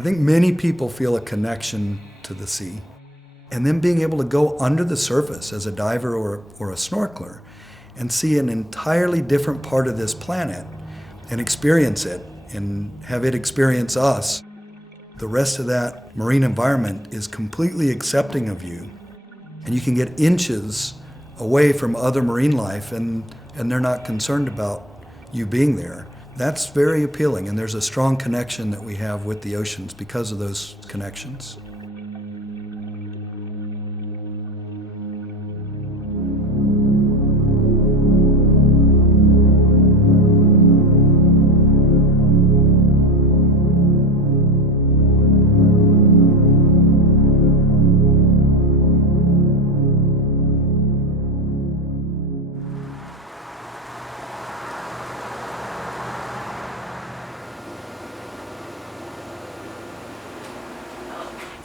I think many people feel a connection to the sea. And then being able to go under the surface as a diver or a snorkeler and see an entirely different part of this planet and experience it and have it experience us. The rest of that marine environment is completely accepting of you, and you can get inches away from other marine life and they're not concerned about you being there. That's very appealing, and there's a strong connection that we have with the oceans because of those connections.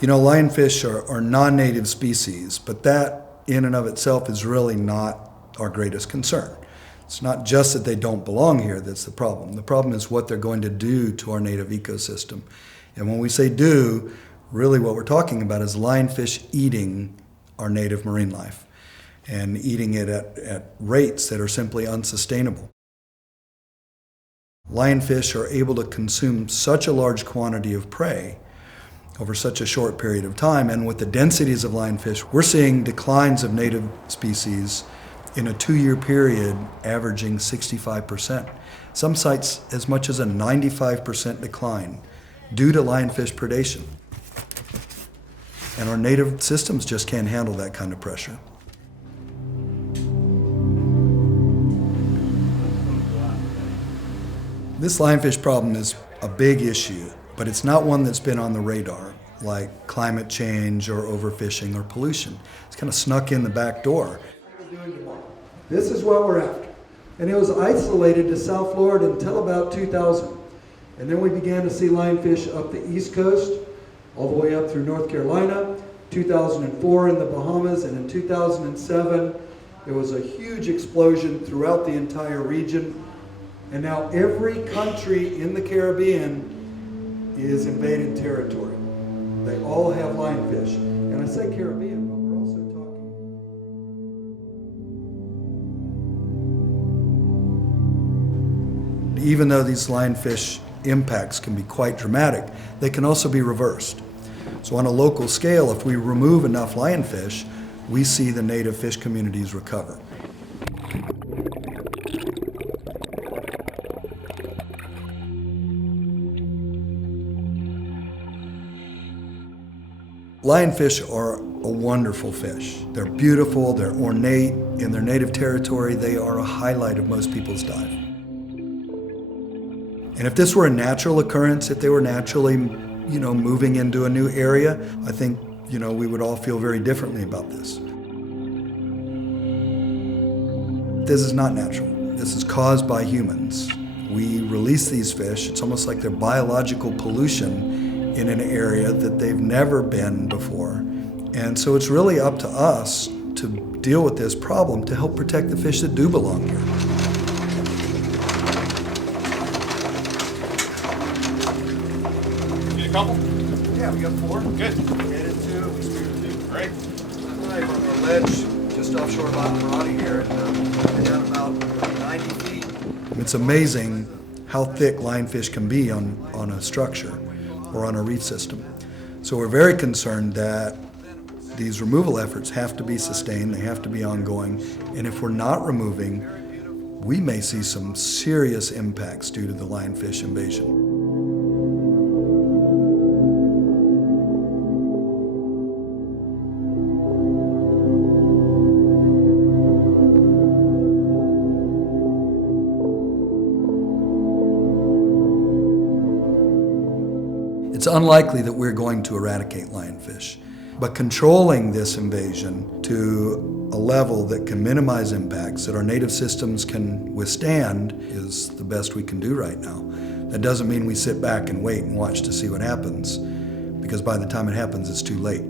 You know, lionfish are non-native species, but that in and of itself is really not our greatest concern. It's not just that they don't belong here that's the problem. The problem is what they're going to do to our native ecosystem. And when we say do, really what we're talking about is lionfish eating our native marine life and eating it at rates that are simply unsustainable. Lionfish are able to consume such a large quantity of prey over such a short period of time, and with the densities of lionfish, we're seeing declines of native species in a 2-year period averaging 65%. Some sites as much as a 95% decline due to lionfish predation. And our native systems just can't handle that kind of pressure. This lionfish problem is a big issue, but it's not one that's been on the radar, like climate change or overfishing or pollution. It's kind of snuck in the back door. This is what we're after. And it was isolated to South Florida until about 2000. And then we began to see lionfish up the East Coast, all the way up through North Carolina, 2004 in the Bahamas, and in 2007, there was a huge explosion throughout the entire region. And now every country in the Caribbean is invaded territory. They all have lionfish. And I say Caribbean, but we're also talking. Even though these lionfish impacts can be quite dramatic, they can also be reversed. So on a local scale, if we remove enough lionfish, we see the native fish communities recover. Lionfish are a wonderful fish. They're beautiful, they're ornate. In their native territory, they are a highlight of most people's dive. And if this were a natural occurrence, if they were naturally, moving into a new area, I think, we would all feel very differently about this. This is not natural. This is caused by humans. We release these fish. It's almost like they're biological pollution in an area that they've never been before. And so it's really up to us to deal with this problem to help protect the fish that do belong here. Need a couple? Yeah, we got 4. Good. Headed 2, we speared 2. Great. Right on our ledge, just offshore Latin here, and we're down about 90 feet. It's amazing how thick lionfish can be on a structure or on a reef system. So we're very concerned that these removal efforts have to be sustained, they have to be ongoing, and if we're not removing, we may see some serious impacts due to the lionfish invasion. It's unlikely that we're going to eradicate lionfish, but controlling this invasion to a level that can minimize impacts that our native systems can withstand is the best we can do right now. That doesn't mean we sit back and wait and watch to see what happens, because by the time it happens, it's too late.